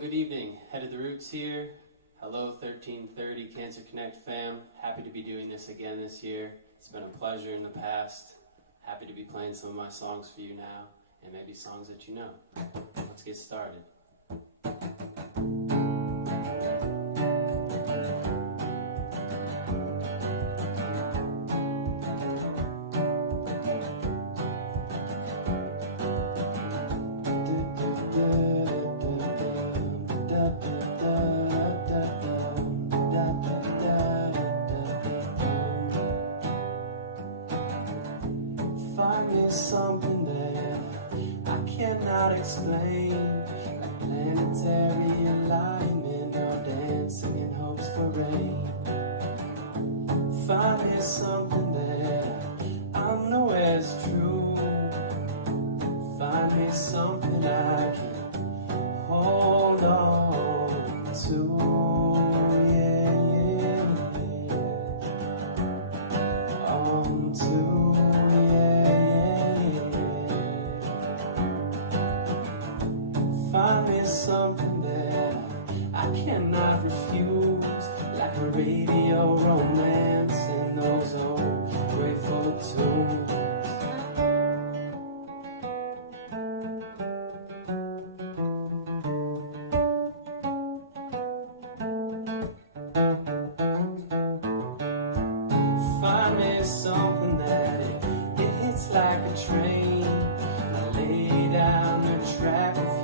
good evening. Head of the Roots here. Hello, 1330 Cancer Connect fam. Happy to be doing this again this year. It's been a pleasure in the past. Happy to be playing some of my songs for you now, and maybe songs that you know. Let's get started. Something that I cannot explain, like planetary alignment or dancing in hopes for rain. Find me something that I know is true. Find me something I can hold on to. Yeah, yeah, yeah. On to. Find me something that I cannot refuse, like a radio romance in those old grateful tunes. Find me something that it hits like a train. I lay down the track with you.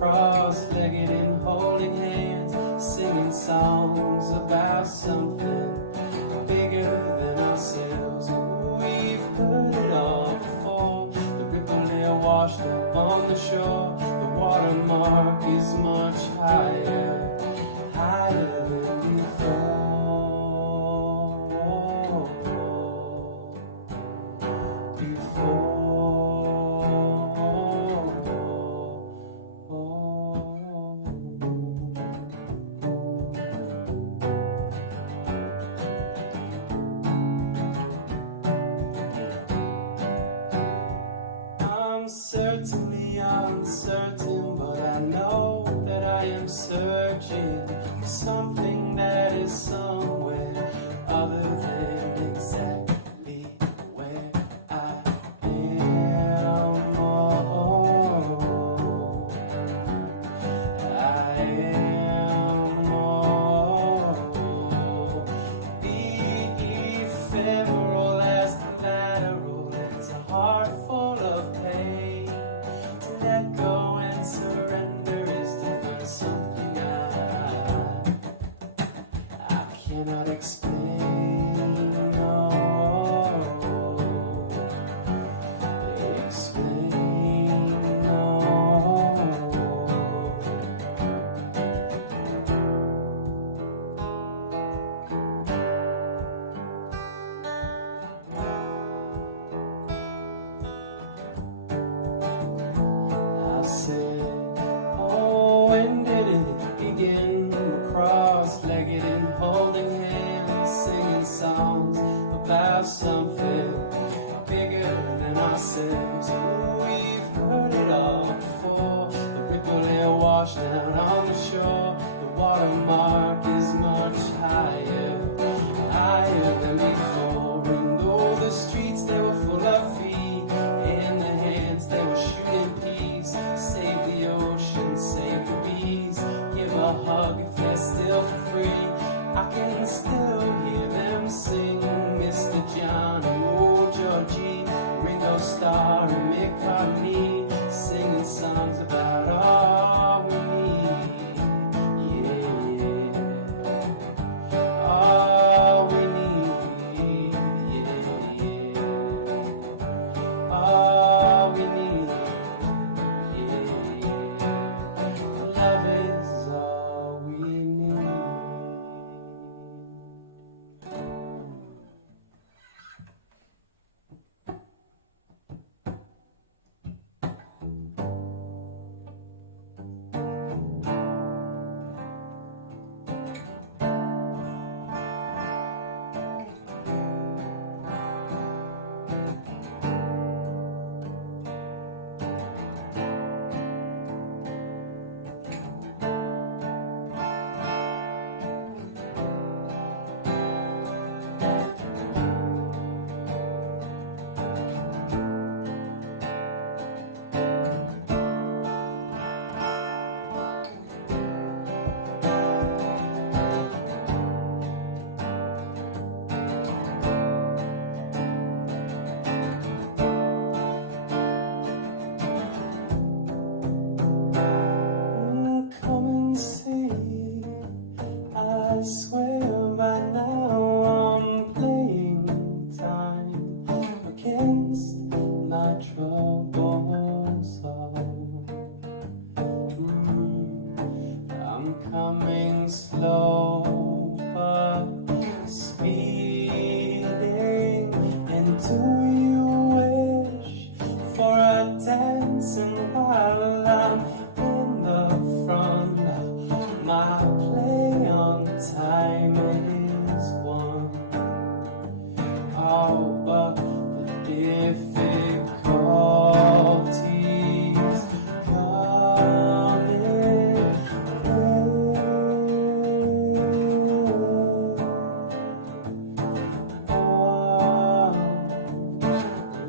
Cross-legged and holding hands, singing songs about something bigger than ourselves. We've heard it all before. The ripple there washed up on the shore. The watermark is much higher, higher than before. I'm certainly uncertain, but I know that I am searching for something that is somewhere other than exactly where I am. Oh, I am. Oh, the ephemeral as the lateral. It's a heart full of pain. To let go and surrender is to find something I cannot explain. No, explain. No. I said, oh, when did it begin? We're cross-legged and holding hands, singing songs about something bigger than ourselves. We've heard it all before. The ripple there washed down on the shore. The watermark is much higher, higher than before. And oh, the streets, they were full of feet. In the hands, they were shooting peace. Save the ocean, save the bees. Give a hug if they're still for free. I can still hear them sing. Mr. John and old Georgie, Ringo Starr and McCartney, singing songs about all we need. Yeah, yeah. All we need. Yeah, yeah. All we need. Yeah, yeah. Love it. coming slow but speeding. And do you wish for a dancing while I'm in the front? My play on time is one. Oh, but the difficulties come in. Oh,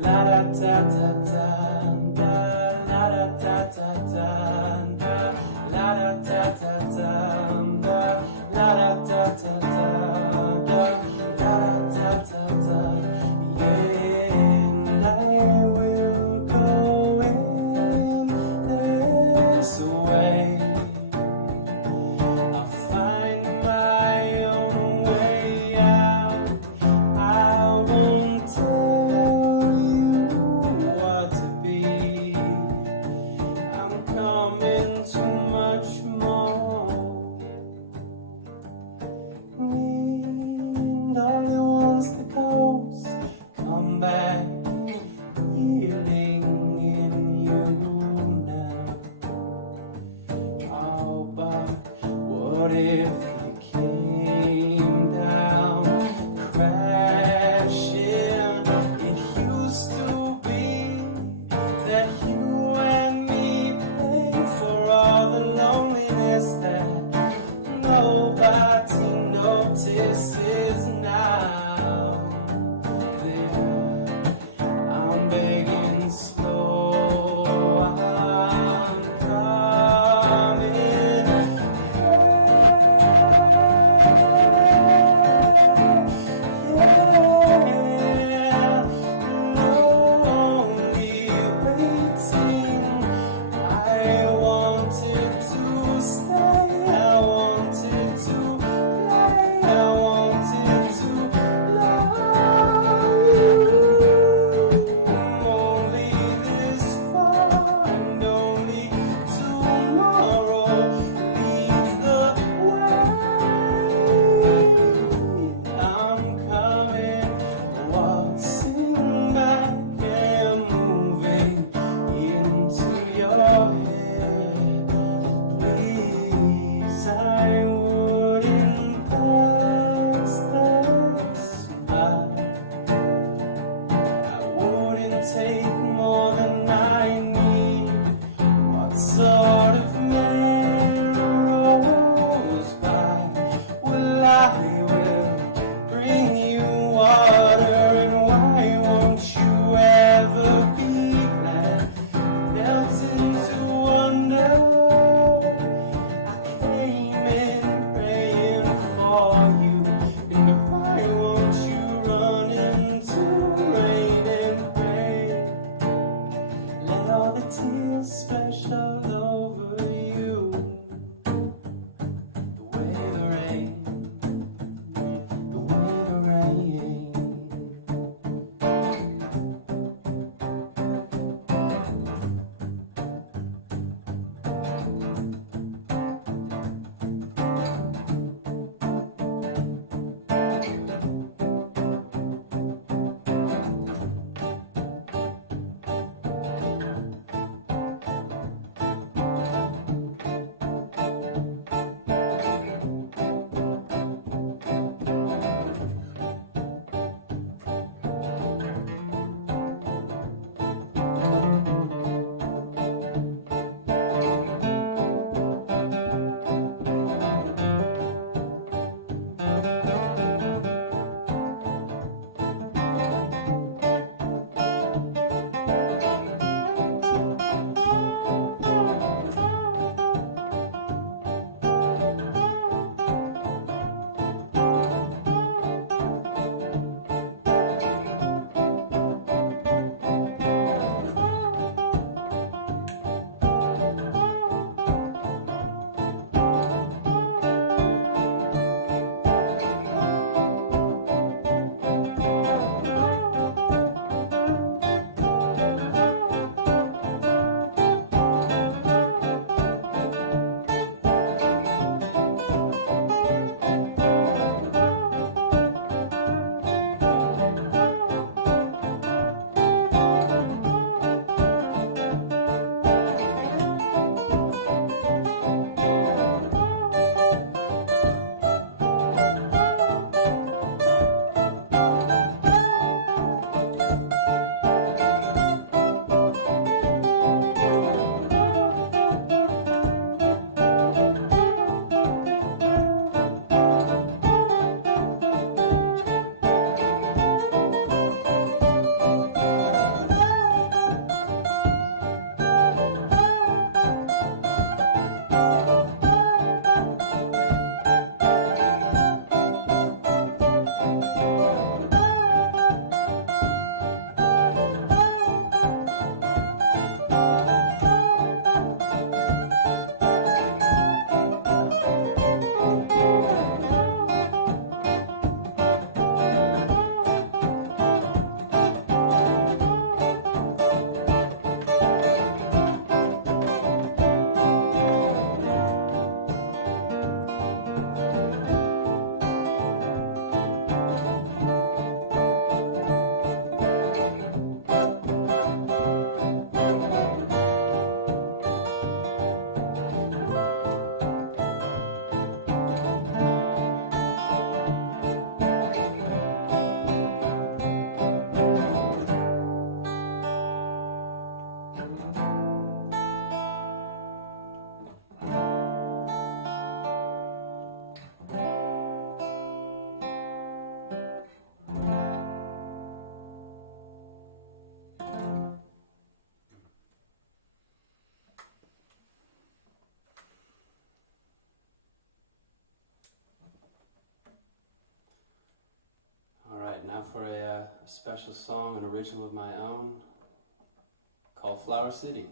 la da da da da da, la da da da da da, la da da da da da, la da da da da da, la da da da. Yeah, and I will go in this way. I'll find my own way out. I won't tell you what to be. I'm coming too much more. Me and all who wants the coast, come back, healing in you now. Oh, but what if you came down crashing? It used to be that you and me paid for all the loneliness that nobody notices now. There, I'm begging slow, I'm coming. a special song, an original of my own, called Flower City.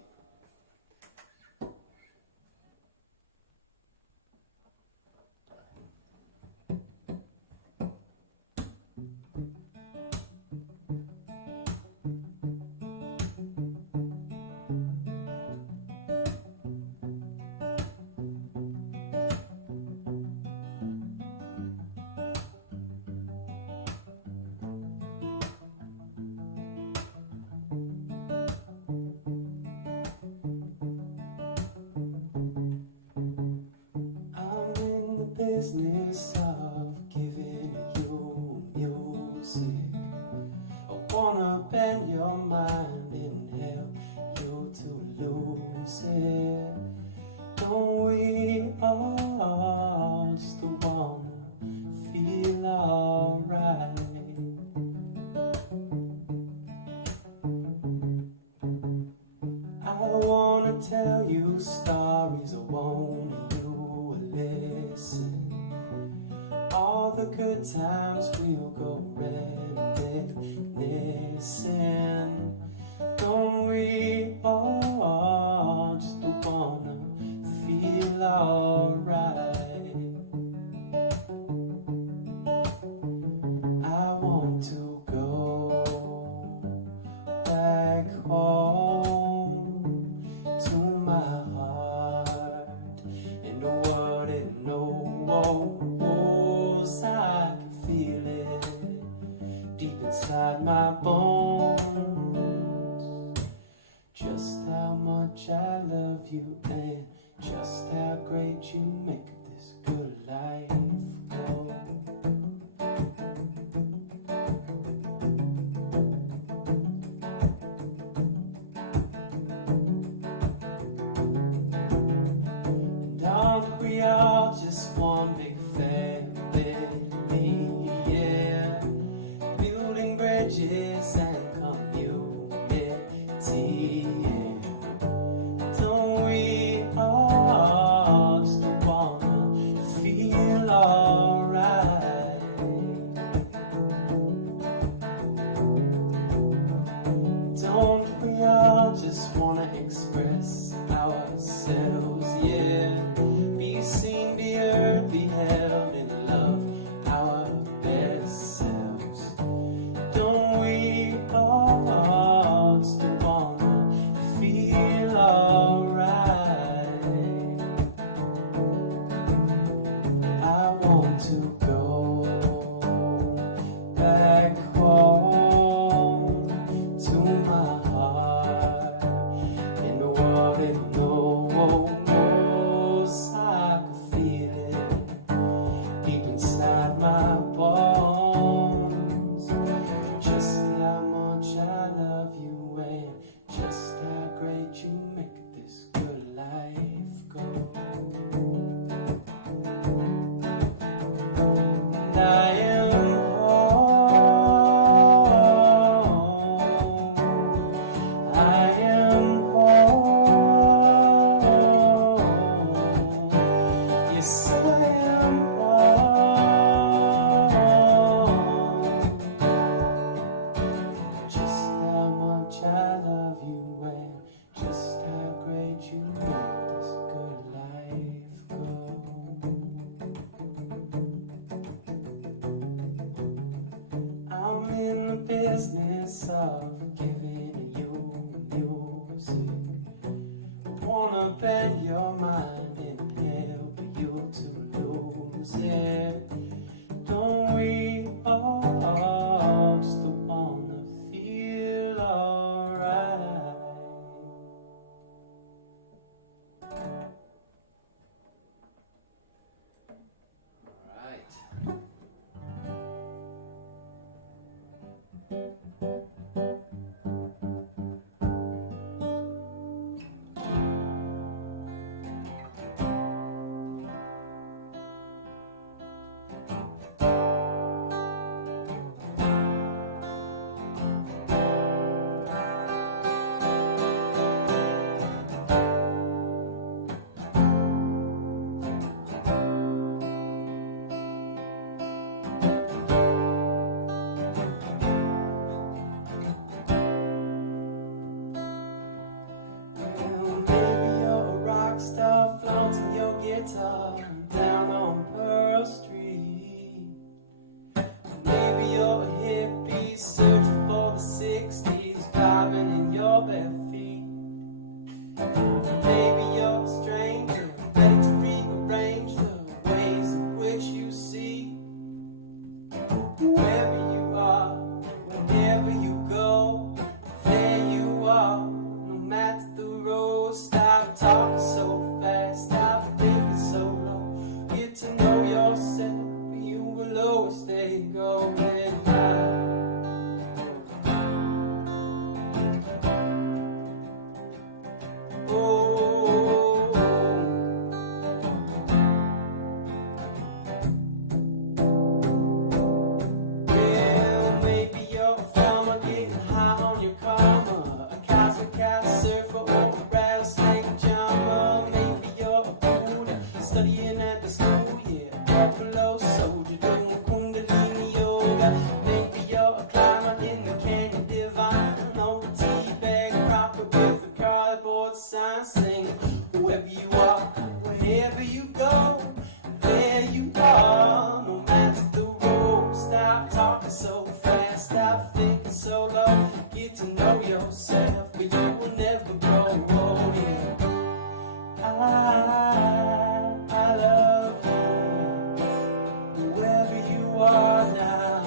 Business of giving you music. I wanna bend your mind and help you to lose it. Don't we all just wanna feel alright? I wanna tell you stories, I want you to listen. All the good times will go reminiscing. Don't we all just wanna feel alright? I want to go back home to my heart and what it knows. I can feel it deep inside my bones, just how much I love you and just how great you make this good life go. And aren't we all just one big family, yeah, building bridges and community, yeah. Don't we all just wanna feel alright? Don't we all just wanna express ourselves, yeah, be seen, be heard, be held in love, our best selves. Don't we all just wanna feel alright? I want to go back home to my heart and what it knows. I can feel it deep inside my bones, just how much I love you and just how great you make this good life go. And I am home, I am home, yes I am home, just how much I love you and just how great you make this good life go. I'm in the business of giving you music. I wanna bend your mind and help you to lose it. Don't we all just wanna feel alright? All right. buffalo soldier doing Kundalini yoga. Maybe you're a climber in the canyon divine, on the teabag proper with a cardboard sign, sing whoever you are, wherever you go, there you are. No matter the road, stop talking so fast, stop thinking so low. Get to know yourself, but you will never grow old. Yeah. I love you, whoever you are now.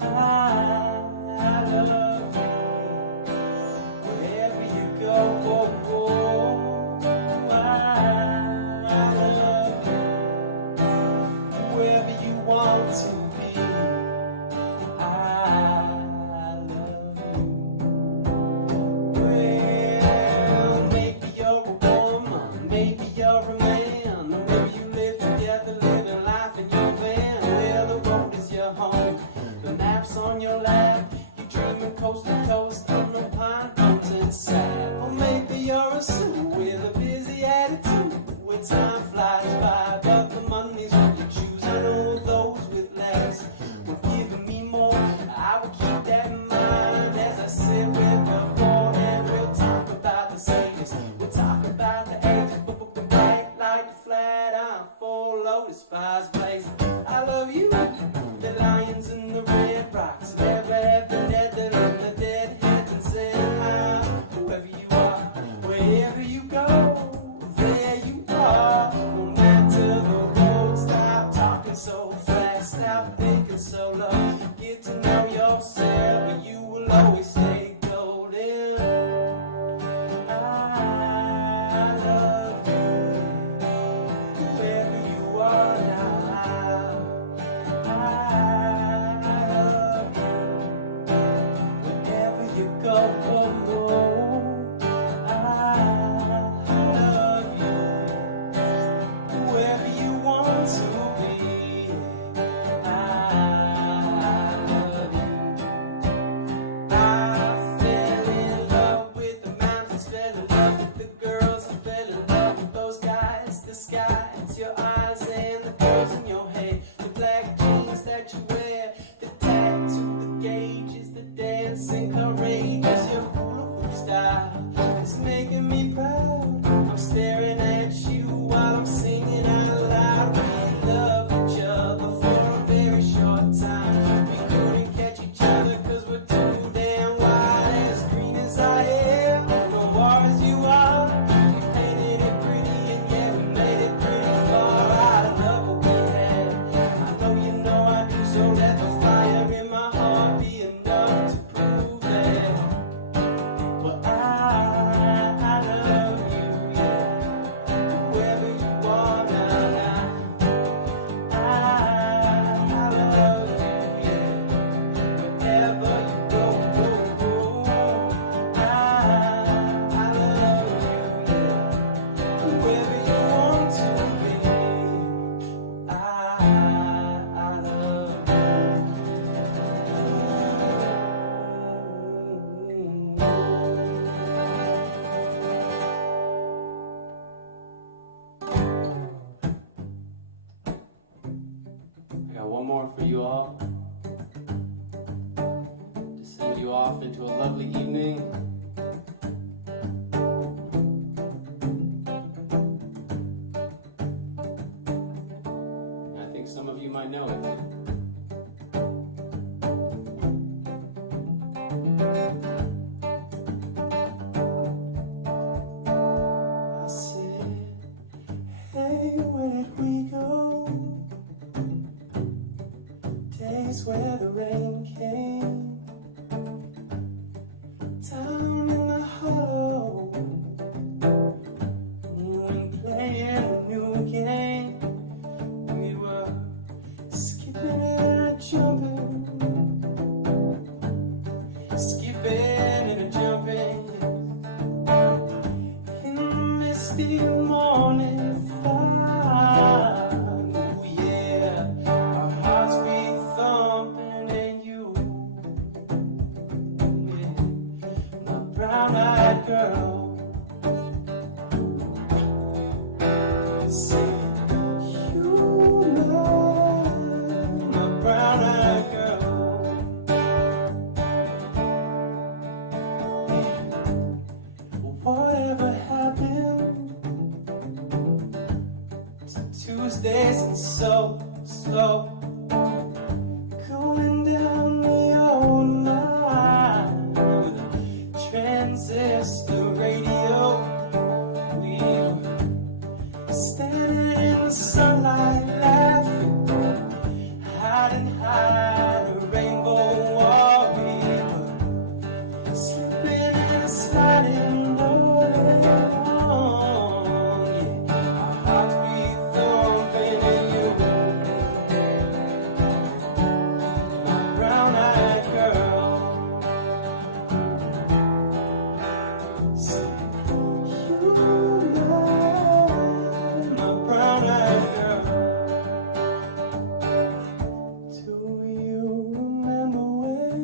I love you, wherever you go. I love you, whoever you want to be. I love you. Well, maybe you're a woman, maybe you're a man, maybe you live together, living life in your van. Well, the road is your home, the map's on your lap, you dreaming coast to coast on the pine mountain side. Or maybe you're a suit with a busy attitude, where time flies by, but the money's what you choose. I know those with less will give me more. I will keep that in mind as I sit with the board, and we'll talk about the saviors. We'll talk about the ages, but the black like the flat iron, full lotus spies blaze. I love you, the lions and the red rocks, never have been dead, the dead heads and saying hi. Whoever you are, wherever you go, there you are. No matter the road, stop talking so fast, stop thinking so low. Get to know yourself, and you will always stay golden. I love you, whoever you are now. I love you, wherever you go. I love you, whoever you want to be. I love you. I fell in love with the mountains, fell in love with the girls, I fell in love with those guys. The sky, it's your eyes and the girls in your head, the black jeans that you wear, the tattoo, the gauges, the dancing courageous, your hula hoop style. It's making me proud. I'm staring at you while I'm singing out loud. We love each other for a very short time. We couldn't catch each other 'cause we're too damn wide. As green as I am, no war as you are. We painted it pretty and yeah, we made it pretty far. I love what we had. I know you know I do, so let the fire in my heart be enough to prove that. Well, I love you, yeah, whoever you are now. I love you, yeah, wherever you go. I love you, yeah, whoever you want to be. I love I got one more for you all to send you off into a lovely evening. I think some of you might know it. I said, hey, where did we go? Days where the rain came down in the hollow, and playing a new game. We were skipping and jumping, skipping and jumping in the misty morning fog. Ooh, yeah, our hearts beat thumping, and you so slow, going down the old mile with a transistor radio. We were standing in the sunlight, laughing, hiding behind a rainbow wall. We were slipping and sliding all along. Yeah, our hearts beat thumping, and you, my brown-eyed girl, say, you my brown-eyed girl. Do you remember when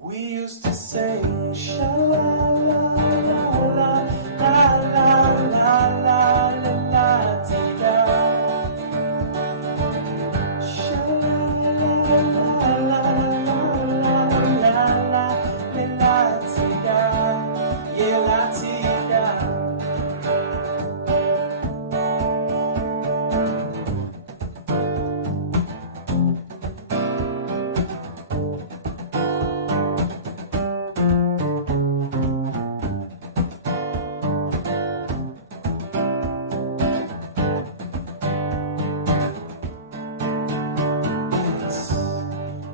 we used to sing sha-la-la-la-la, la-la-la-la-la-la-dee-da, sha-la-la-la-la-la-la-la-la-dee-da, yeah, la-dee-da.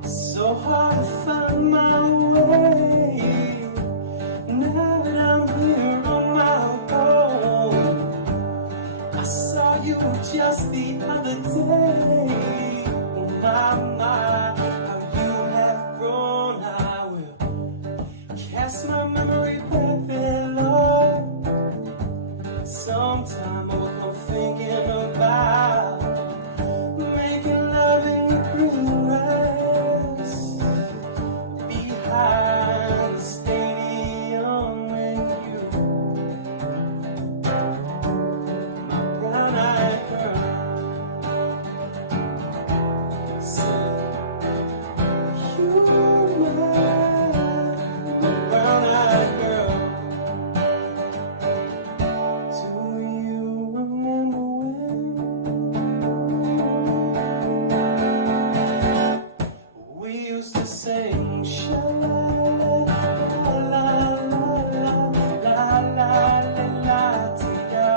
So hard to find my way now that I'm here on my own. I saw you just the other day. Oh my, how you have grown. I will cast my memory back there, Lord. Sometime I will come thinking about making love in the green grass behind the stadium with you, my brown-eyed girl. Say, you my brown-eyed girl. Do you remember when we used to sing sha-la-la-la-la-la-la-la-dee-da,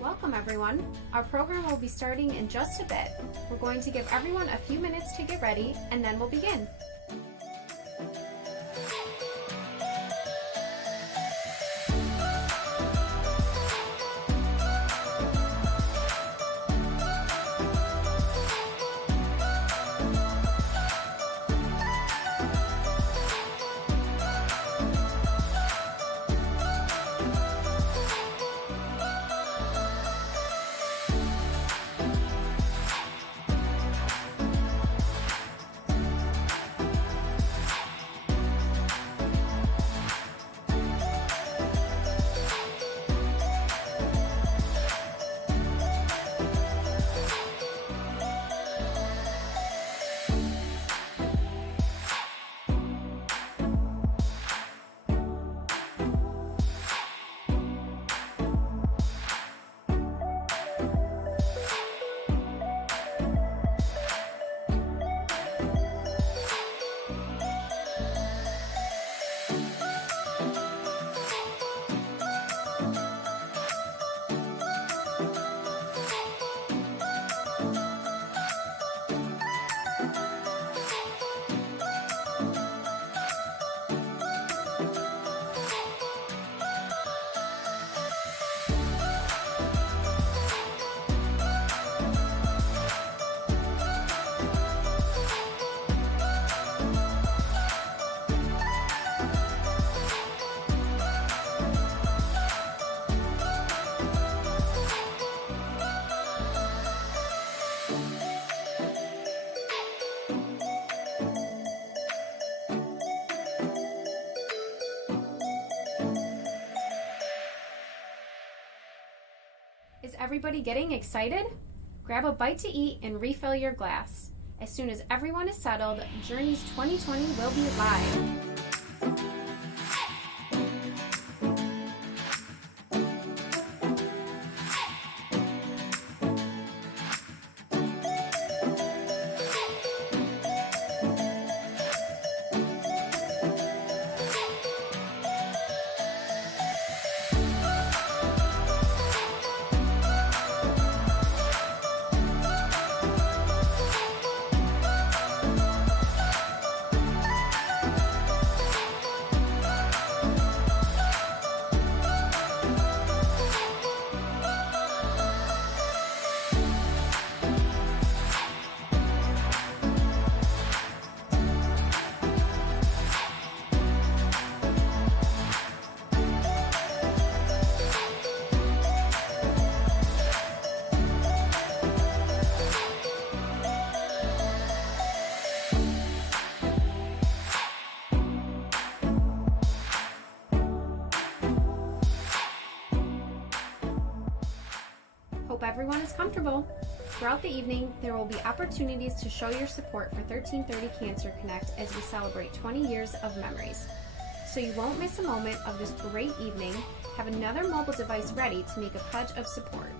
Welcome everyone. Our program will be starting in just a bit. We're going to give everyone a few minutes to get ready and then we'll begin. everybody getting excited? Grab a bite to eat and refill your glass. As soon as everyone is settled, Journeys 2020 will be live. Hope everyone is comfortable. Throughout the evening, there will be opportunities to show your support for 1330 Cancer Connect as we celebrate 20 years of memories. So you won't miss a moment of this great evening, have another mobile device ready to make a pledge of support.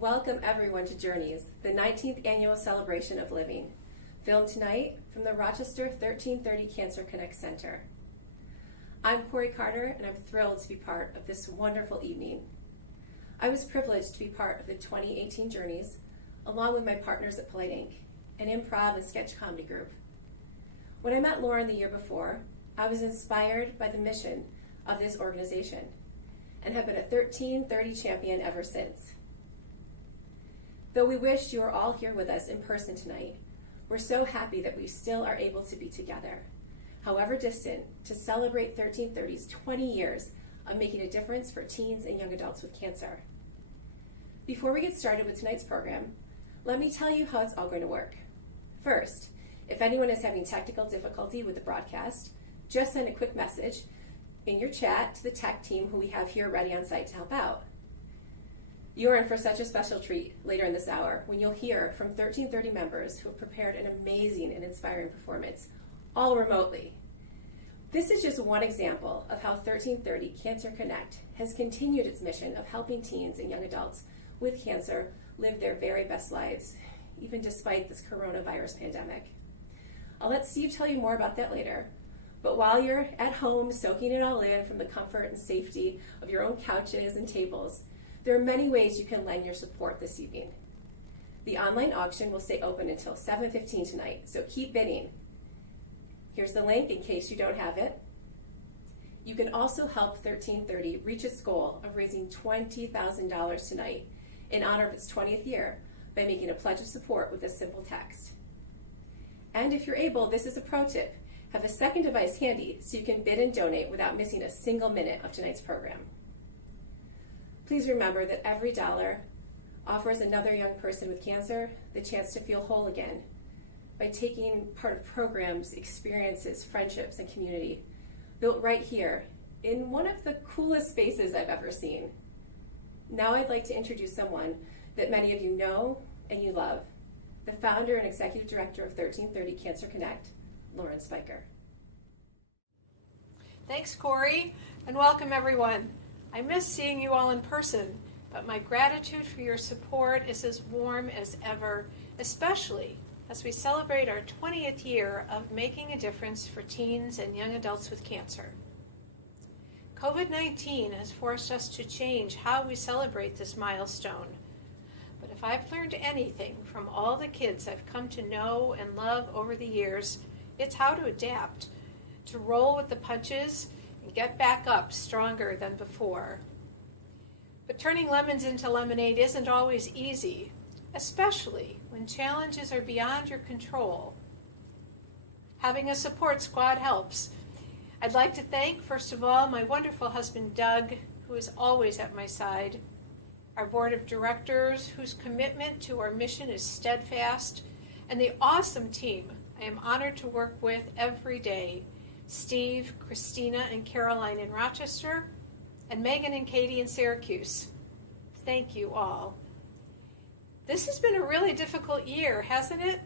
Welcome everyone to Journeys, the 19th annual celebration of living, filmed tonight from the Rochester 1330 Cancer Connect Center. I'm Corey Carter, and I'm thrilled to be part of this wonderful evening. I was privileged to be part of the 2018 Journeys, along with my partners at Polite Inc., an improv and sketch comedy group. When I met Lauren the year before, I was inspired by the mission of this organization and have been a 1330 champion ever since. Though we wished you were all here with us in person tonight, we're so happy that we still are able to be together, however distant, to celebrate 1330's 20 years of making a difference for teens and young adults with cancer. Before we get started with tonight's program, let me tell you how it's all going to work. First, if anyone is having technical difficulty with the broadcast, just send a quick message in your chat to the tech team who we have here ready on site to help out. You're in for such a special treat later in this hour when you'll hear from 1330 members who have prepared an amazing and inspiring performance, all remotely. This is just one example of how 1330 Cancer Connect has continued its mission of helping teens and young adults with cancer live their very best lives, even despite this coronavirus pandemic. I'll let Steve tell you more about that later, but while you're at home soaking it all in from the comfort and safety of your own couches and tables, there are many ways you can lend your support this evening. The online auction will stay open until 7:15 tonight, so keep bidding. Here's the link in case you don't have it. You can also help 1330 reach its goal of raising $20,000 tonight in honor of its 20th year by making a pledge of support with a simple text. And if you're able, this is a pro tip. Have a second device handy so you can bid and donate without missing a single minute of tonight's program. Please remember that every dollar offers another young person with cancer the chance to feel whole again by taking part of programs, experiences, friendships, and community built right here in one of the coolest spaces I've ever seen. Now I'd like to introduce someone that many of you know and you love, the founder and executive director of 1330 Cancer Connect, Lauren Spiker. Thanks, Corey, and welcome everyone. I miss seeing you all in person, but my gratitude for your support is as warm as ever, especially as we celebrate our 20th year of making a difference for teens and young adults with cancer. COVID-19 has forced us to change how we celebrate this milestone. But if I've learned anything from all the kids I've come to know and love over the years, it's how to adapt, to roll with the punches and get back up stronger than before. But turning lemons into lemonade isn't always easy, especially when challenges are beyond your control. Having a support squad helps. I'd like to thank, first of all, my wonderful husband, Doug, who is always at my side, our board of directors, whose commitment to our mission is steadfast, and the awesome team I am honored to work with every day, Steve, Christina, and Caroline in Rochester, and Megan and Katie in Syracuse. Thank you all. This has been a really difficult year, hasn't it?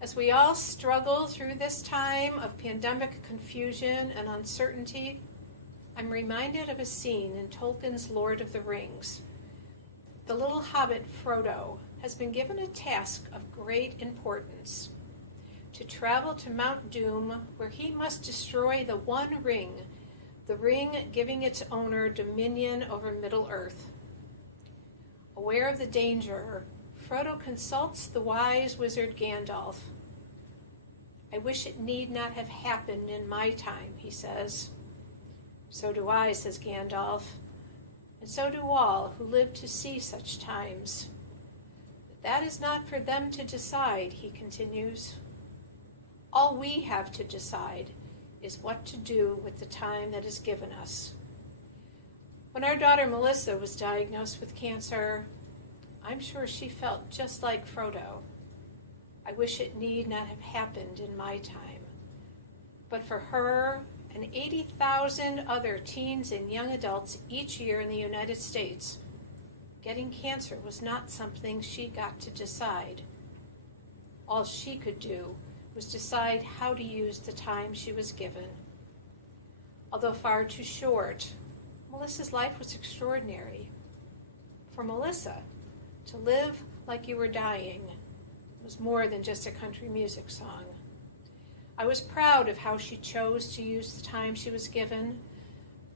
As we all struggle through this time of pandemic confusion and uncertainty, I'm reminded of a scene in Tolkien's Lord of the Rings. The little hobbit Frodo has been given a task of great importance: to travel to Mount Doom, where he must destroy the One Ring, the ring giving its owner dominion over Middle-earth. Aware of the danger, Frodo consults the wise wizard Gandalf. "I wish it need not have happened in my time," he says. "So do I," says Gandalf, "and so do all who live to see such times. But that is not for them to decide," he continues. "All we have to decide is what to do with the time that is given us." When our daughter Melissa was diagnosed with cancer, I'm sure she felt just like Frodo. "I wish it need not have happened in my time." But for her and 80,000 other teens and young adults each year in the United States, getting cancer was not something she got to decide. All she could do was decide how to use the time she was given. Although far too short, Melissa's life was extraordinary. For Melissa, to live like you were dying was more than just a country music song. I was proud of how she chose to use the time she was given,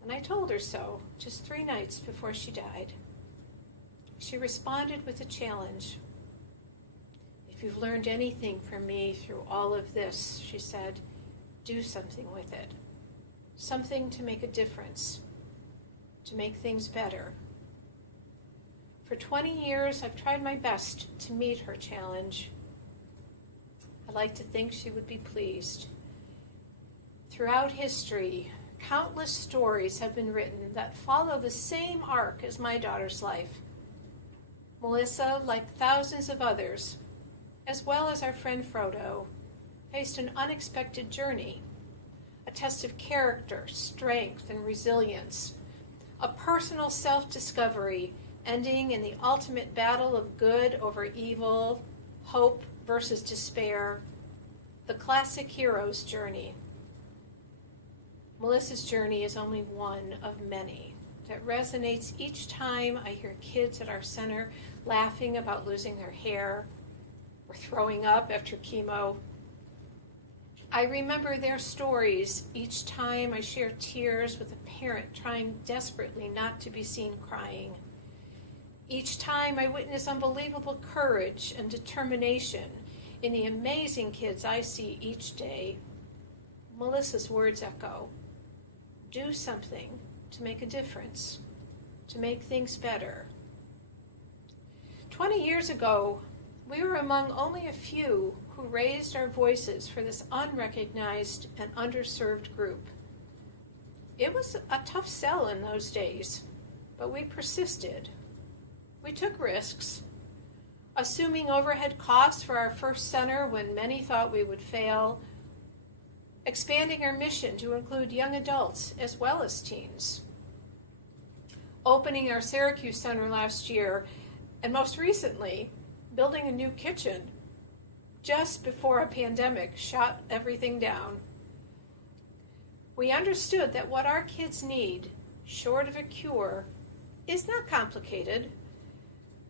and I told her so just 3 nights before she died. She responded with a challenge. "If you've learned anything from me through all of this," she said, "do something with it. Something to make a difference, to make things better." For 20 years, I've tried my best to meet her challenge. I like to think she would be pleased. Throughout history, countless stories have been written that follow the same arc as my daughter's life. Melissa, like thousands of others, as well as our friend Frodo, faced an unexpected journey, a test of character, strength, and resilience, a personal self-discovery ending in the ultimate battle of good over evil, hope versus despair, the classic hero's journey. Melissa's journey is only one of many that resonates each time I hear kids at our center laughing about losing their hair or throwing up after chemo. I remember their stories each time I share tears with a parent trying desperately not to be seen crying. Each time I witness unbelievable courage and determination in the amazing kids I see each day, Melissa's words echo. Do something to make a difference, to make things better. 20 years ago, we were among only a few who raised our voices for this unrecognized and underserved group. It was a tough sell in those days, but we persisted. We took risks, assuming overhead costs for our first center when many thought we would fail, expanding our mission to include young adults as well as teens, opening our Syracuse center last year, and most recently, building a new kitchen just before a pandemic shut everything down. We understood that what our kids need, short of a cure, is not complicated.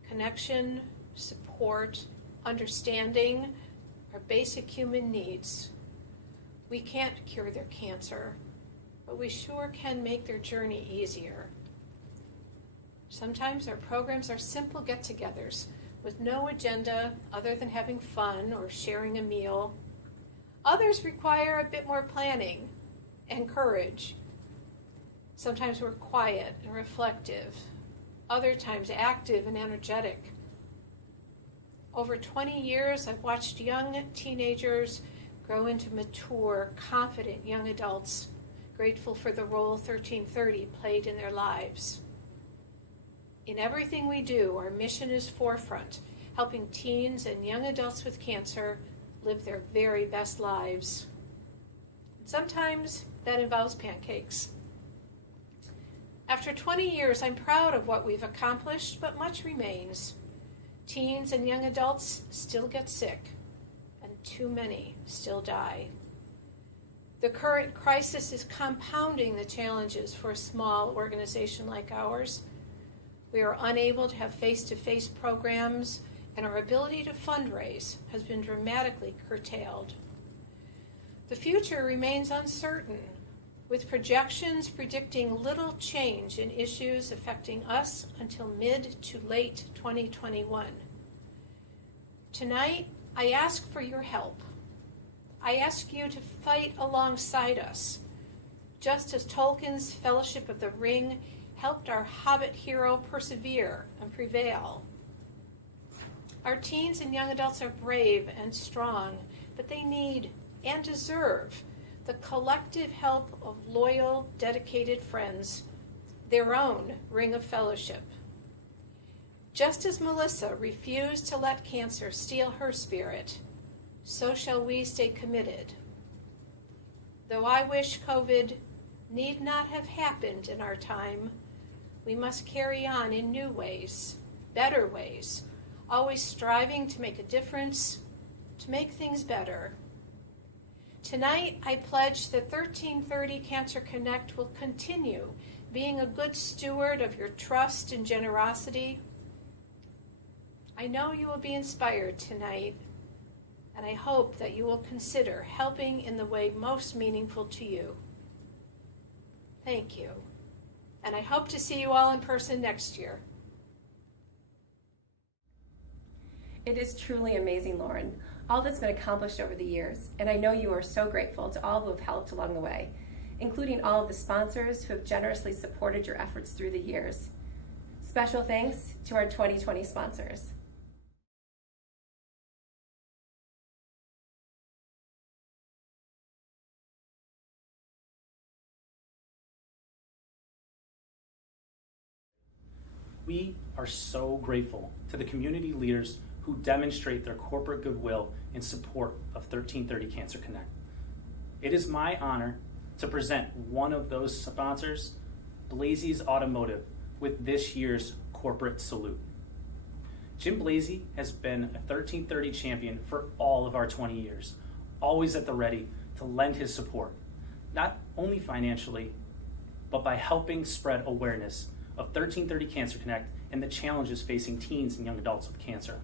Connection, support, understanding, our basic human needs. We can't cure their cancer, but we sure can make their journey easier. Sometimes our programs are simple get-togethers with no agenda other than having fun or sharing a meal. Others require a bit more planning and courage. Sometimes we're quiet and reflective, other times active and energetic. Over 20 years, I've watched young teenagers grow into mature, confident young adults, grateful for the role 1330 played in their lives. In everything we do, our mission is forefront, helping teens and young adults with cancer live their very best lives. Sometimes that involves pancakes. After 20 years, I'm proud of what we've accomplished, but much remains. Teens and young adults still get sick, and too many still die. The current crisis is compounding the challenges for a small organization like ours. We are unable to have face-to-face programs, and our ability to fundraise has been dramatically curtailed. The future remains uncertain, with projections predicting little change in issues affecting us until mid to late 2021. Tonight, I ask for your help. I ask you to fight alongside us, just as Tolkien's Fellowship of the Ring helped our Hobbit hero persevere and prevail. Our teens and young adults are brave and strong, but they need and deserve the collective help of loyal, dedicated friends, their own ring of fellowship. Just as Melissa refused to let cancer steal her spirit, so shall we stay committed. Though I wish COVID need not have happened in our time, we must carry on in new ways, better ways, always striving to make a difference, to make things better. Tonight, I pledge that 1330 Cancer Connect will continue being a good steward of your trust and generosity. I know you will be inspired tonight, and I hope that you will consider helping in the way most meaningful to you. Thank you, and I hope to see you all in person next year. It is truly amazing, Lauren, all that's been accomplished over the years, and I know you are so grateful to all who have helped along the way, including all of the sponsors who have generously supported your efforts through the years. Special thanks to our 2020 sponsors. We are so grateful to the community leaders who demonstrate their corporate goodwill in support of 1330 Cancer Connect. It is my honor to present one of those sponsors, Blasey's Automotive, with this year's corporate salute. Jim Blasey has been a 1330 champion for all of our 20 years, always at the ready to lend his support, not only financially, but by helping spread awareness of 1330 Cancer Connect and the challenges facing teens and young adults with cancer.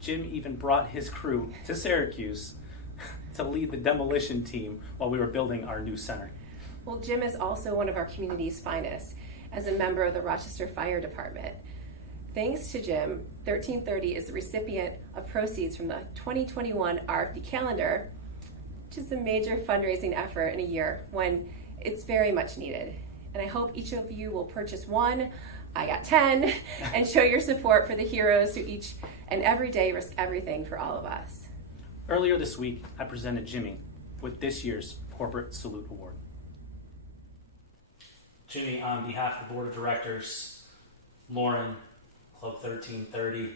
Jim even brought his crew to Syracuse to lead the demolition team while we were building our new center. Well, Jim is also one of our community's finest as a member of the Rochester Fire Department. Thanks to Jim, 1330 is the recipient of proceeds from the 2021 RFD calendar, which is a major fundraising effort in a year when it's very much needed. And I hope each of you will purchase one, I got 10, and show your support for the heroes who each and every day risk everything for all of us. Earlier this week, I presented Jimmy with this year's Corporate Salute Award. Jimmy, on behalf of the Board of Directors, Lauren, Club 1330,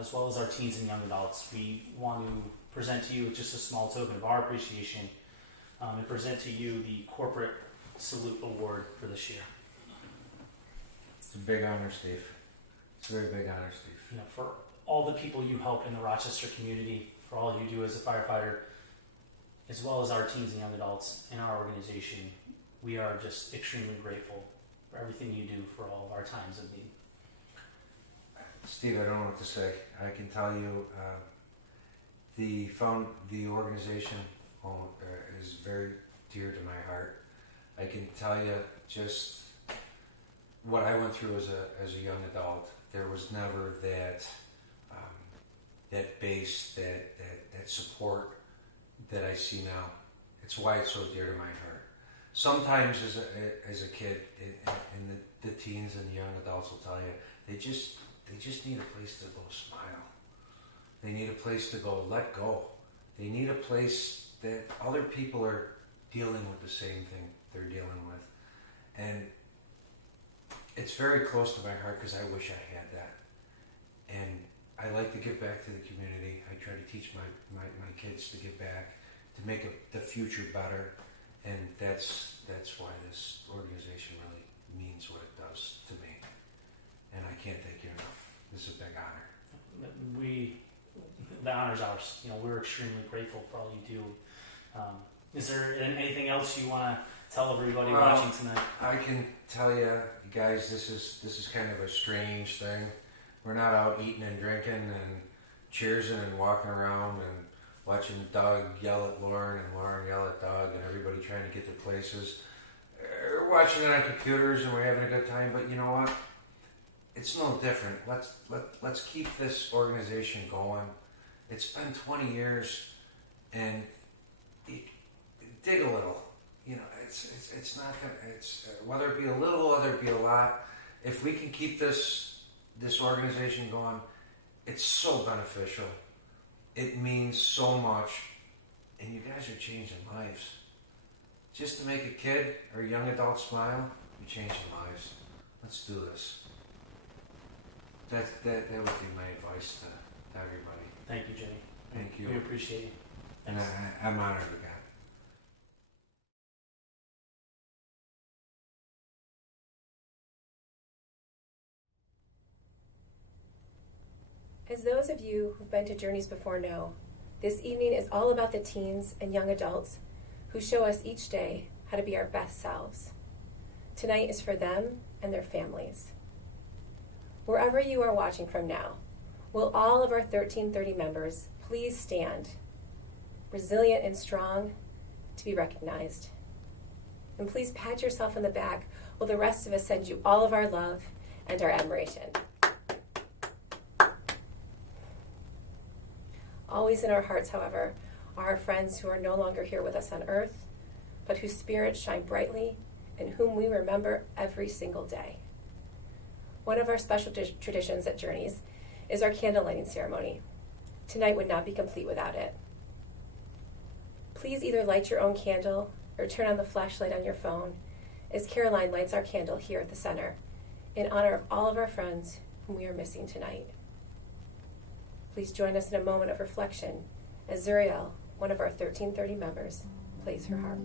as well as our teens and young adults, we want to present to you just a small token of our appreciation and present to you the Corporate Salute Award for this year. It's a big honor, Steve. It's a very big honor, Steve. You know, for all the people you help in the Rochester community, for all you do as a firefighter, as well as our teens and young adults in our organization, we are just extremely grateful for everything you do for all of our times of need. Steve, I don't know what to say. I can tell you the organization is very dear to my heart. I can tell you just what I went through as a young adult. There was never that base, that support that I see now. It's why it's so dear to my heart. Sometimes as a kid, and the teens and the young adults will tell you, they just need a place to go smile. They need a place to go let go. They need a place that other people are dealing with the same thing they're dealing with. And it's very close to my heart because I wish I had that. And I like to give back to the community. I try to teach my kids to give back, to make the future better. And that's why this organization really means what it does to me. And I can't thank you enough. This is a big honor. The honor's ours. We're extremely grateful for all you do. Is there anything else you want to tell everybody watching tonight? I can tell you guys, this is kind of a strange thing. We're not out eating and drinking and cheersing and walking around and watching Doug yell at Lauren and Lauren yell at Doug and everybody trying to get their places. We're watching it on computers and we're having a good time, but you know what? It's no different. Let's keep this organization going. It's been 20 years, and dig a little. It's not gonna. It's whether it be a little, whether it be a lot. If we can keep this organization going, it's so beneficial. It means so much, and you guys are changing lives. Just to make a kid or a young adult smile, you're changing lives. Let's do this. That would be my advice to everybody. Thank you, Jenny. Thank you. We appreciate you. And I'm honored with that. As those of you who've been to Journeys before know, this evening is all about the teens and young adults who show us each day how to be our best selves. Tonight is for them and their families. Wherever you are watching from now, will all of our 1330 members please stand, resilient and strong, to be recognized. And please pat yourself on the back while the rest of us send you all of our love and our admiration. Always in our hearts, however, are our friends who are no longer here with us on earth, but whose spirits shine brightly and whom we remember every single day. One of our special traditions at Journeys is our candlelighting ceremony. Tonight would not be complete without it. Please either light your own candle or turn on the flashlight on your phone as Caroline lights our candle here at the center in honor of all of our friends whom we are missing tonight. Please join us in a moment of reflection as Zuriel, one of our 1330 members, plays her harp.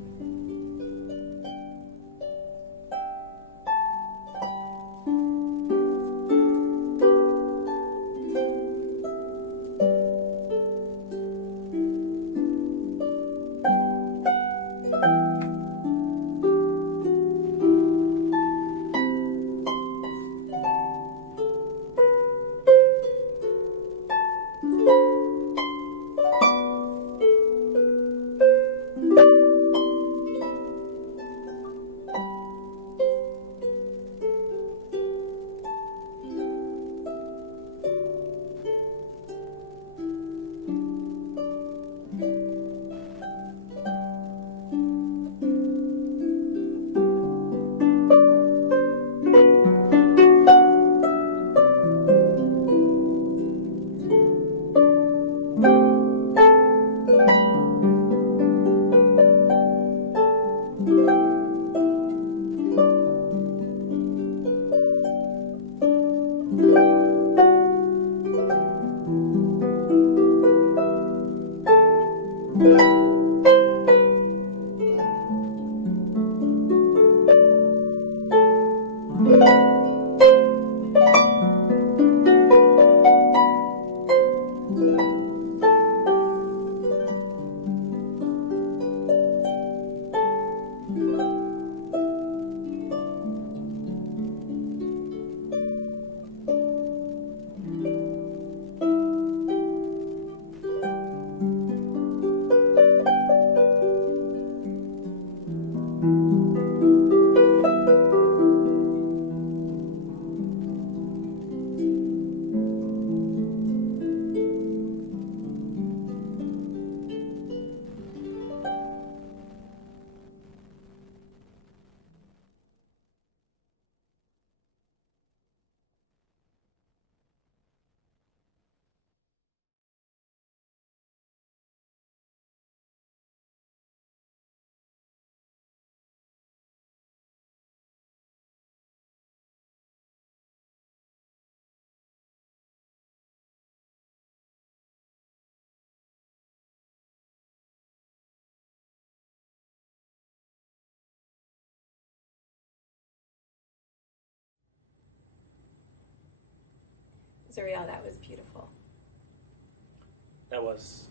Zuriel, that was beautiful. That was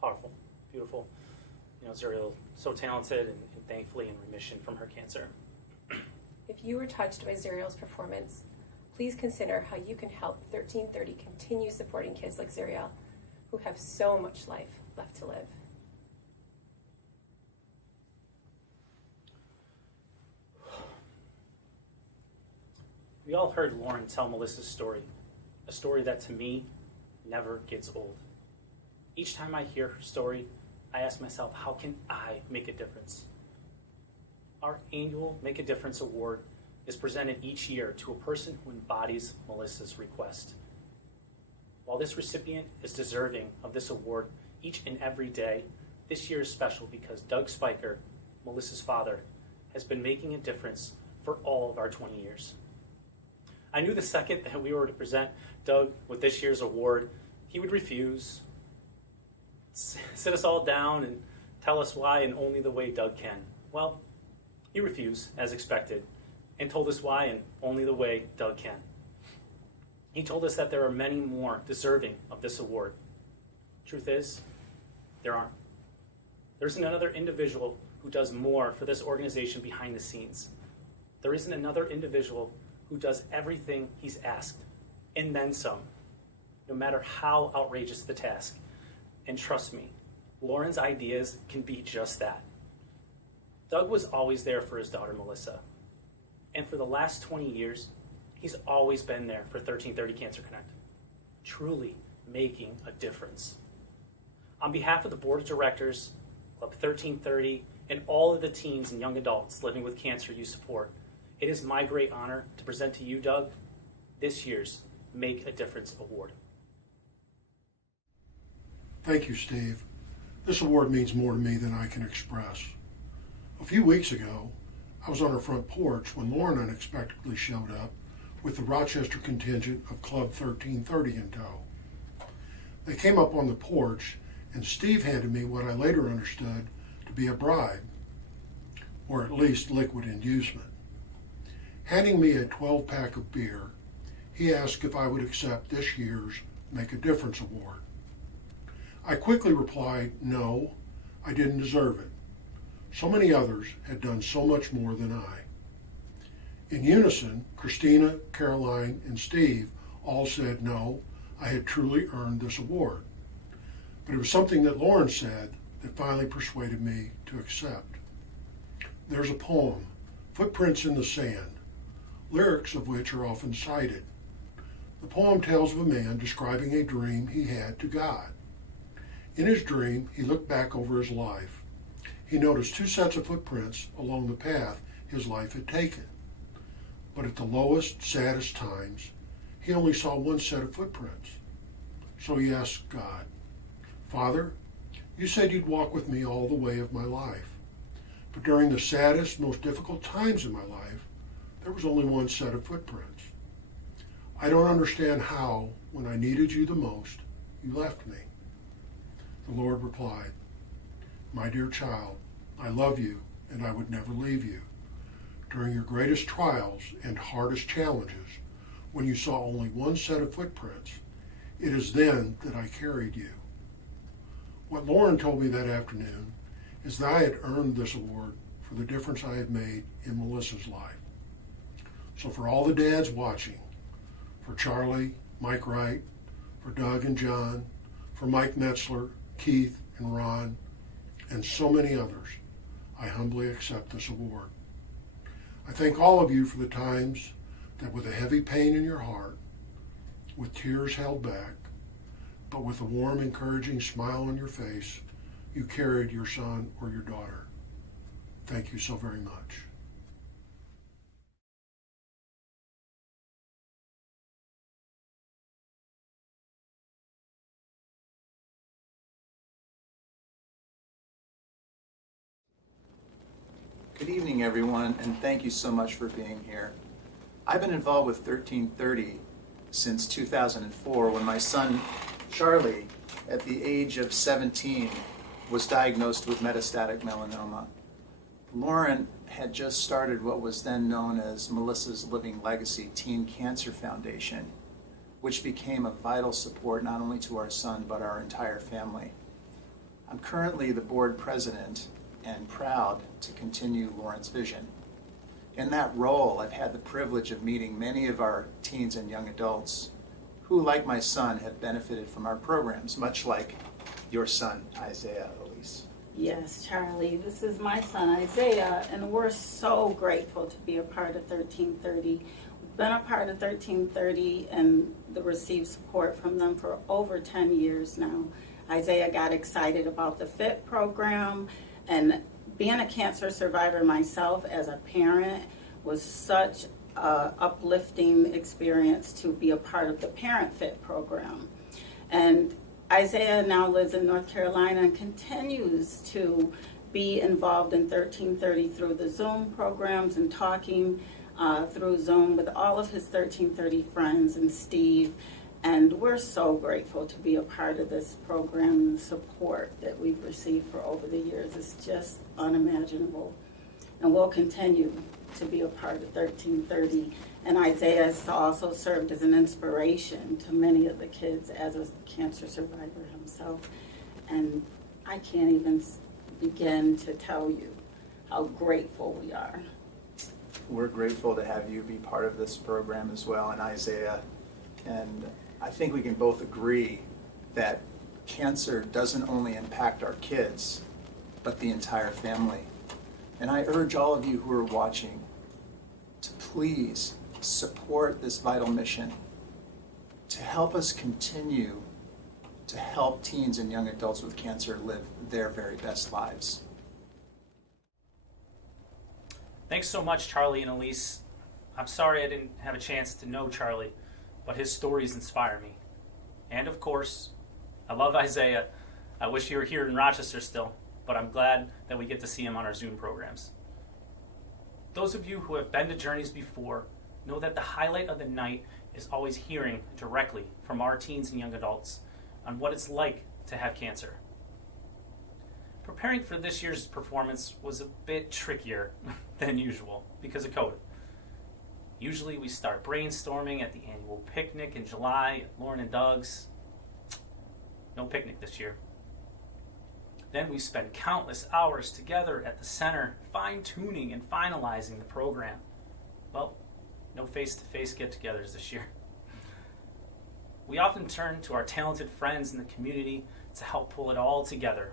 powerful, beautiful. You know, Zuriel, so talented and thankfully in remission from her cancer. If you were touched by Zuriel's performance, please consider how you can help 1330 continue supporting kids like Zuriel, who have so much life left to live. We all heard Lauren tell Melissa's story, a story that to me never gets old. Each time I hear her story, I ask myself, how can I make a difference? Our annual Make a Difference Award is presented each year to a person who embodies Melissa's request. While this recipient is deserving of this award each and every day, this year is special because Doug Spiker, Melissa's father, has been making a difference for all of our 20 years. I knew the second that we were to present Doug with this year's award, he would refuse, sit us all down and tell us why in only the way Doug can. Well, he refused, as expected, and told us why in only the way Doug can. He told us that there are many more deserving of this award. Truth is, there aren't. There isn't another individual who does more for this organization behind the scenes. There isn't another individual who does everything he's asked, and then some, no matter how outrageous the task. And trust me, Lauren's ideas can be just that. Doug was always there for his daughter, Melissa. And for the last 20 years, he's always been there for 1330 Cancer Connect, truly making a difference. On behalf of the Board of Directors, Club 1330, and all of the teens and young adults living with cancer you support, it is my great honor to present to you, Doug, this year's Make a Difference Award. Thank you, Steve. This award means more to me than I can express. A few weeks ago, I was on our front porch when Lauren unexpectedly showed up with the Rochester contingent of Club 1330 in tow. They came up on the porch, and Steve handed me what I later understood to be a bribe, or at least liquid inducement. Handing me a 12-pack of beer, he asked if I would accept this year's Make a Difference Award. I quickly replied, no, I didn't deserve it. So many others had done so much more than I. In unison, Christina, Caroline, and Steve all said no, I had truly earned this award. But it was something that Lauren said that finally persuaded me to accept. There's a poem, Footprints in the Sand, lyrics of which are often cited. The poem tells of a man describing a dream he had to God. In his dream, he looked back over his life. He noticed two sets of footprints along the path his life had taken. But at the lowest, saddest times, he only saw one set of footprints. So he asked God, Father, you said you'd walk with me all the way of my life. But during the saddest, most difficult times in my life, there was only one set of footprints. I don't understand how, when I needed you the most, you left me. The Lord replied, My dear child, I love you and I would never leave you. During your greatest trials and hardest challenges, when you saw only one set of footprints, it is then that I carried you. What Lauren told me that afternoon is that I had earned this award for the difference I had made in Melissa's life. So for all the dads watching, for Charlie, Mike Wright, for Doug and John, for Mike Metzler, Keith and Ron, and so many others, I humbly accept this award. I thank all of you for the times that with a heavy pain in your heart, with tears held back, but with a warm, encouraging smile on your face, you carried your son or your daughter. Thank you so very much. Good evening, everyone, and thank you so much for being here. I've been involved with 1330 since 2004 when my son, Charlie, at the age of 17, was diagnosed with metastatic melanoma. Lauren had just started what was then known as Melissa's Living Legacy Teen Cancer Foundation, which became a vital support not only to our son, but our entire family. I'm currently the board president and proud to continue Lauren's vision. In that role, I've had the privilege of meeting many of our teens and young adults who, like my son, have benefited from our programs, much like your son, Isaiah, Elise. Yes, Charlie, this is my son, Isaiah, and we're so grateful to be a part of 1330. We've been a part of 1330 and received support from them for over 10 years now. Isaiah got excited about the FIT program, and being a cancer survivor myself as a parent was such an uplifting experience to be a part of the Parent FIT program. And Isaiah now lives in North Carolina and continues to be involved in 1330 through the Zoom programs and talking through Zoom with all of his 1330 friends and Steve. And we're so grateful to be a part of this program, and the support that we've received for over the years is just unimaginable. And we'll continue to be a part of 1330. And Isaiah has also served as an inspiration to many of the kids as a cancer survivor himself. And I can't even begin to tell you how grateful we are. We're grateful to have you be part of this program as well, and Isaiah. And I think we can both agree that cancer doesn't only impact our kids, but the entire family. And I urge all of you who are watching to please support this vital mission to help us continue to help teens and young adults with cancer live their very best lives. Thanks so much, Charlie and Elise. I'm sorry I didn't have a chance to know Charlie, but his stories inspire me. And of course, I love Isaiah. I wish he were here in Rochester still, but I'm glad that we get to see him on our Zoom programs. Those of you who have been to Journeys before know that the highlight of the night is always hearing directly from our teens and young adults on what it's like to have cancer. Preparing for this year's performance was a bit trickier than usual because of COVID. Usually we start brainstorming at the annual picnic in July at Lauren and Doug's. No picnic this year. Then we spend countless hours together at the center, fine-tuning and finalizing the program. Well, no face-to-face get-togethers this year. We often turn to our talented friends in the community to help pull it all together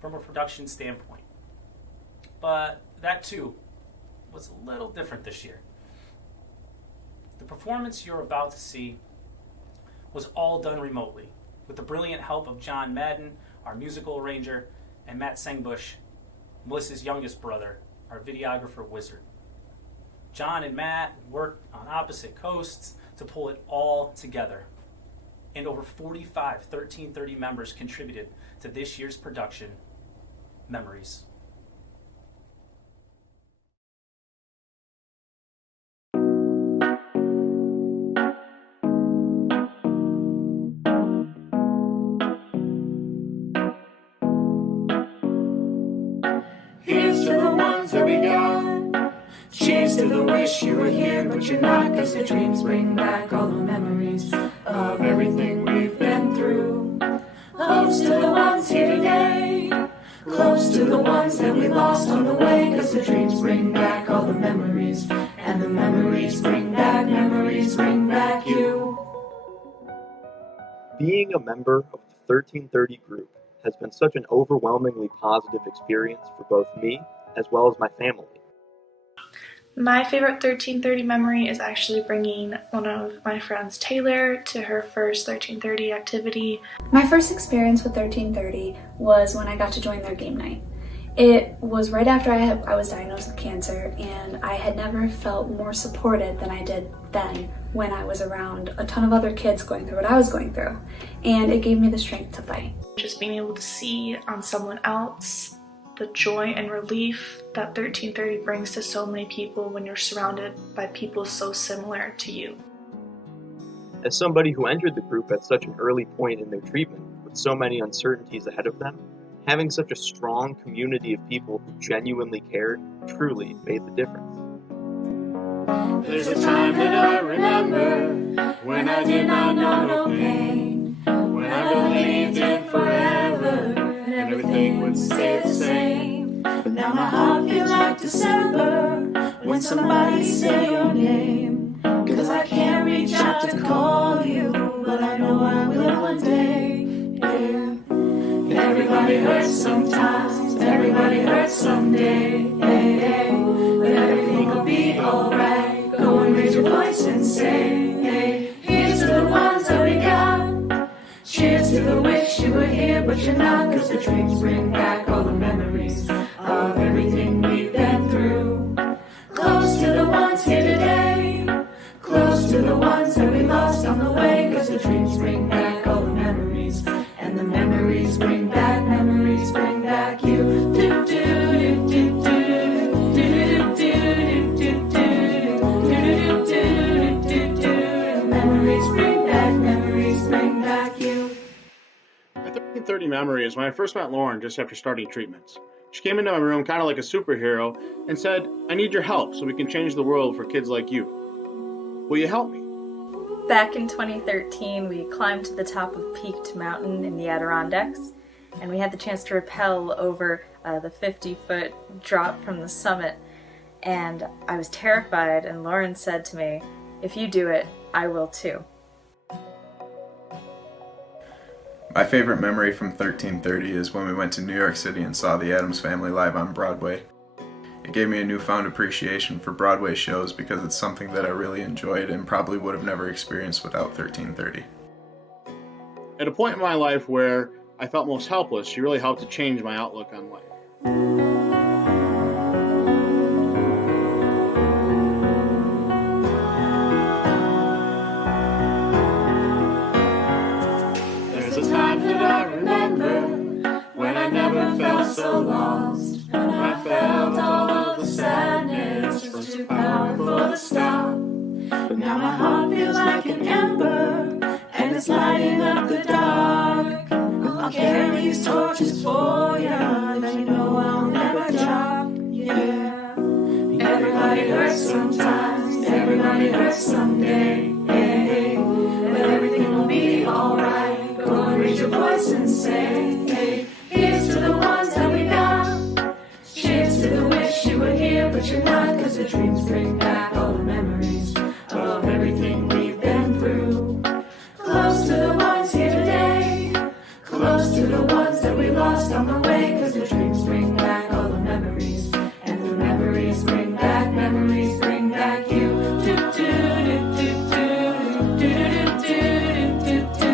from a production standpoint. But that too was a little different this year. The performance you're about to see was all done remotely with the brilliant help of John Madden, our musical arranger, and Matt Sengbush, Melissa's youngest brother, our videographer wizard. John and Matt worked on opposite coasts to pull it all together. And over 45 1330 members contributed to this year's production, Memories. Here's to the ones that we got. Cheers to the wish you were here, but you're not. 'Cause the dreams bring back all the memories of everything we've been through. Close to the ones here today. Close to the ones that we lost on the way. 'Cause the dreams bring back all the memories. And the memories bring back you. Being a member of the 1330 group has been such an overwhelmingly positive experience for both me as well as my family. My favorite 1330 memory is actually bringing one of my friends, Taylor, to her first 1330 activity. My first experience with 1330 was when I got to join their game night. It was right after I was diagnosed with cancer, and I had never felt more supported than I did then when I was around a ton of other kids going through what I was going through, and it gave me the strength to fight. Just being able to see on someone else the joy and relief that 1330 brings to so many people when you're surrounded by people so similar to you. As somebody who entered the group at such an early point in their treatment, with so many uncertainties ahead of them, having such a strong community of people who genuinely cared truly made the difference. There's a time that I remember when I did not to stay the same. But now my heart feels like December when somebody say your name. 'Cause I can't reach out to call you, but I know I will one day. Yeah. Everybody hurts sometimes, everybody hurts someday. Hey, hey. But everything will be alright. Go and raise your voice and say, hey, here's to the ones that we got. Cheers to the wish you were here, but you're not. 'Cause the dreams bring back all the memories of everything we've been through. Close to the ones here today, close to the ones that we lost on the way. 'Cause the dreams bring back all the memories, and the memories bring back you. Do do do do do do do do do do do. Memories bring back you. My 1330 memory is when I first met Lauren just after starting treatments. She came into my room kind of like a superhero and said, "I need your help so we can change the world for kids like you. Will you help me?" Back in 2013, we climbed to the top of Peaked Mountain in the Adirondacks, and we had the chance to rappel over the 50-foot drop from the summit. And I was terrified, and Lauren said to me, "If you do it, I will too." My favorite memory from 1330 is when we went to New York City and saw the Addams Family live on Broadway. It gave me a newfound appreciation for Broadway shows because it's something that I really enjoyed and probably would have never experienced without 1330. At a point in my life where I felt most helpless, she really helped to change my outlook on life. There's a time that I remember when I never felt so lost. And I felt all of the sadness was too powerful to stop. But now my heart feels like an ember, and it's lighting up the dark. I'll carry these torches for you, and you know I'll never drop. Yeah. Everybody hurts sometimes, everybody hurts someday. Hey, but everything will be alright. Go and raise your voice and say, hey, here's to the ones that we got. Cheers to the wish you were here, but you're not. 'Cause the dreams bring back all the memories of everything we've been through. Close to the ones here today, close to the ones that we lost on the way. 'Cause the dreams bring back all the memories, and the memories bring back you. Do do do do do do do do do.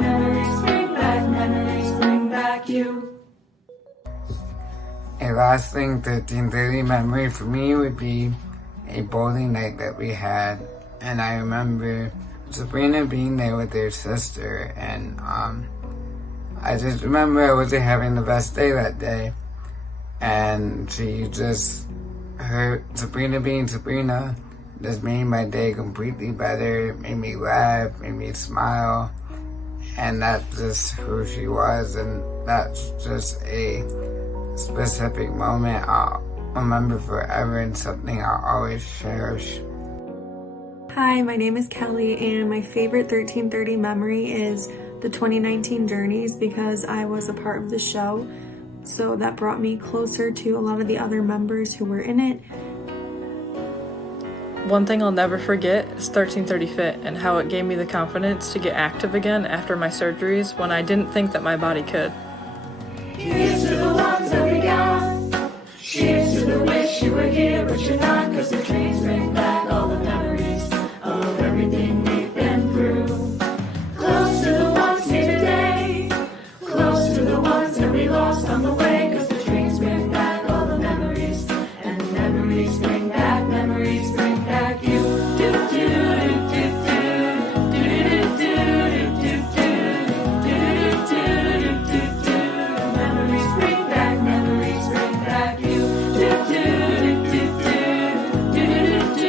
Memories bring back you. A lasting 1330 memory for me would be a bowling night that we had, and I remember Sabrina being there with her sister, and I just remember I wasn't having the best day that day, and Sabrina being Sabrina just made my day completely better. It made me laugh, made me smile, and that's just who she was, and that's just a specific moment I'll remember forever and something I'll always cherish. Hi, my name is Kelly, and my favorite 1330 memory is the 2019 Journeys because I was a part of the show, so that brought me closer to a lot of the other members who were in it. One thing I'll never forget is 1330 Fit and how it gave me the confidence to get active again after my surgeries when I didn't think that my body could. Here's to the ones that we got. Cheers to the wish you were here, but you're not. 'Cause the dreams bring back all the memories of everything we've been through. Close to the ones here today, close to the ones that we lost on the way. 'Cause the dreams bring back all the memories, and the memories bring back you. Do do do do do do do do do do. Memories bring back you. Do do do do do do do.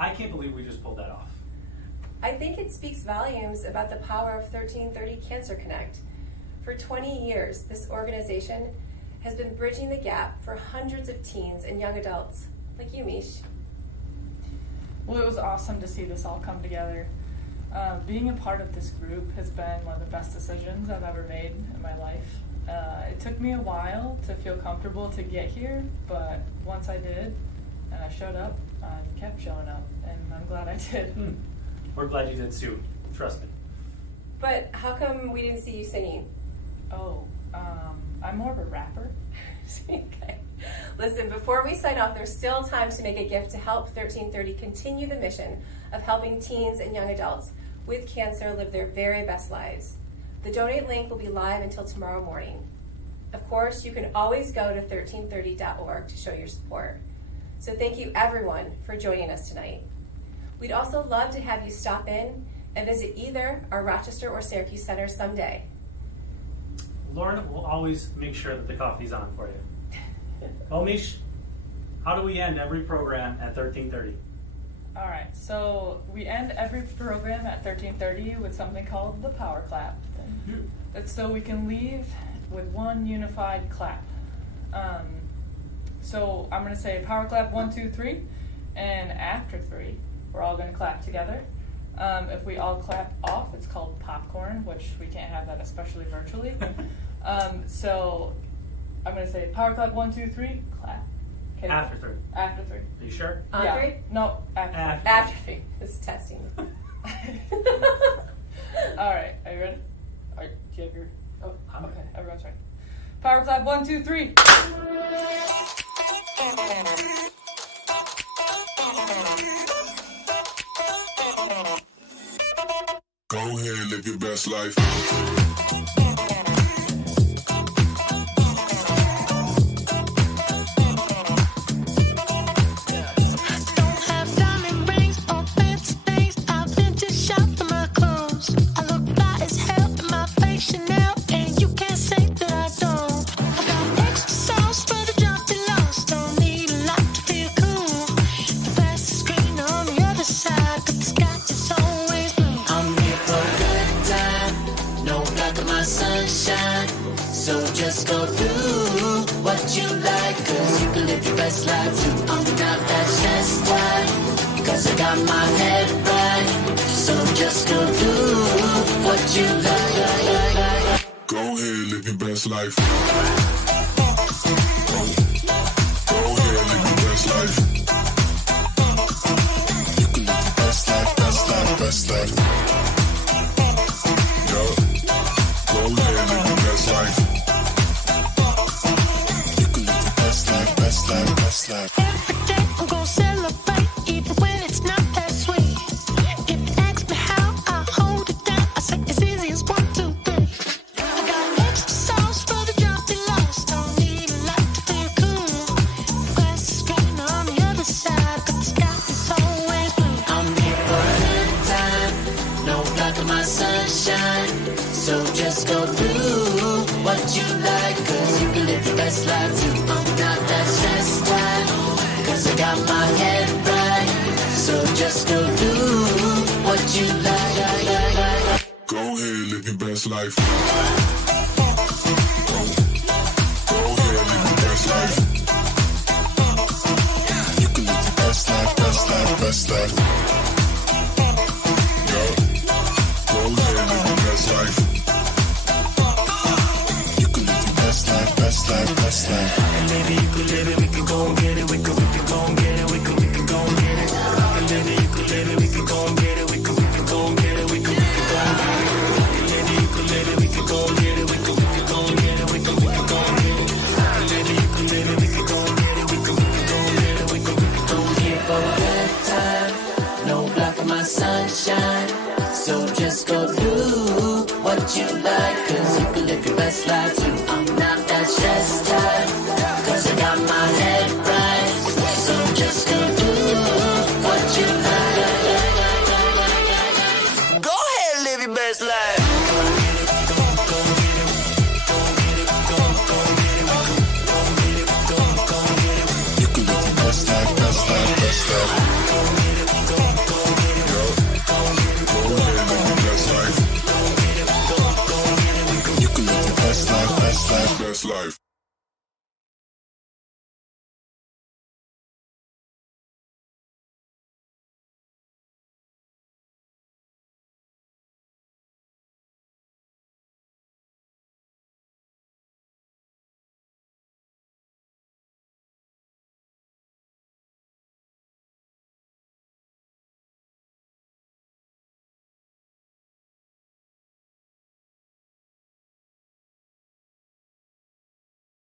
I can't believe we just pulled that off. I think it speaks volumes about the power of 1330 Cancer Connect. For 20 years, this organization has been bridging the gap for hundreds of teens and young adults, like you, Mish. Well, it was awesome to see this all come together. Being a part of this group has been one of the best decisions I've ever made in my life. It took me a while to feel comfortable to get here, but once I did, and I showed up, I kept showing up, and I'm glad I did. We're glad you did too. Trust me. But how come we didn't see you singing? Oh, I'm more of a rapper. Okay. Listen, before we sign off, there's still time to make a gift to help 1330 continue the mission of helping teens and young adults with cancer live their very best lives. The donate link will be live until tomorrow morning. Of course, you can always go to 1330.org to show your support. So thank you everyone for joining us tonight. We'd also love to have you stop in and visit either our Rochester or Syracuse centers someday. Lauren will always make sure that the coffee's on for you. Well, Mish, how do we end every program at 1330? All right, so we end every program at 1330 with something called the power clap. That's so we can leave with one unified clap. So I'm going to say power clap 1, 2, 3, and after 3, we're all going to clap together. If we all clap off, it's called popcorn, which we can't have that, especially virtually. So I'm going to say power clap 1, 2, 3, clap. Okay. After 3. After 3. Are you sure? Yeah. 3? No, after 3. After 3. This is testing. All right, are you ready? Do you have your? Oh, okay. Everyone's ready. Power clap 1, 2, 3. Go ahead, live your best life. So just go do what you like, cause you can live your best life too. I'm not that stressed out, because I got my head right. So just go do what you like. Go ahead, live your best life. Go ahead, live your best life. You can live your best life, best life, best life. Go ahead, live your best life. You can live your best life, best life, best life. Every day I'm gonna celebrate, even when it's not that sweet. If you ask me how I hold it down, I say as easy as 1, 2, 3. I got extra sauce for the job you lost. Don't need a lot to feel cool. The glass is green on the other side, but the sky is always blue. I'm here for a good time, no blocking my sunshine. So just go do what you like, cause you can live your best life too. I'm not that stressed out, cause I got my head right. So just go do what you like. Go ahead, live your best life. Go ahead, live your best life. You can live your best life, best life, best life. Go ahead, live your best life. You can live your best life, best life, best life. And maybe you could live it, we can go and get it, we can go and get it, we can go and get it. I can live it, you can live it, we can go and get it, we can go and get it, we can go and get it. I can live it, you can live it, we can go and get it, we can go and get it, we can go and get it. I can live it, you can live it, we can go and get it, we can go and get it, we can go and get it. For a good time, no blocking my sunshine. So just go do what you like, cause you can live your best life too. I'm not that stressed out, cause I got my head right. So just go do what you like. Go ahead, live your best life.